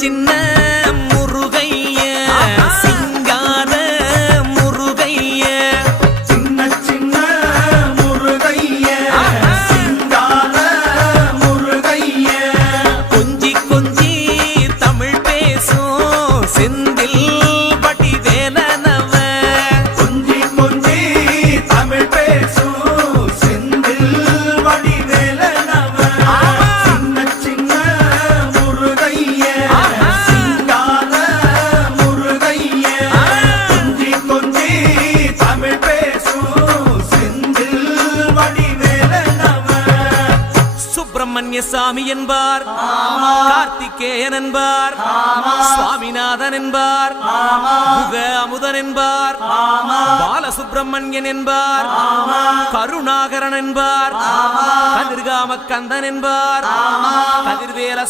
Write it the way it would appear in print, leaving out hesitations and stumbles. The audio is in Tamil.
சின்ன முருகைய சிங்கார முருகைய சின்ன சின்ன முருகைய சிங்கார முருகைய கொஞ்சி கொஞ்சி தமிழ் பேசும் செந்தில் வடிவேலனவ கொஞ்சி கொஞ்சி தமிழ் பேசும் செந்தில் வடிவேலனவ சின்ன சின்ன முருகைய சிங்கார முருகைய கொஞ்சி கொஞ்சி தமிழ் பேசும் செந்தில் வடிவேலனவ சுப்பிரமணிய சாமி என்பார், கார்த்திகேயன் என்பார், சுவாமிநாதன் என்பார், முக அமுதன் என்பார், பாலசுப்பிரமணியன் என்பார், கருணாகரன் என்பார், கதிர்காம கந்தன் என்பார், கதிர்வேல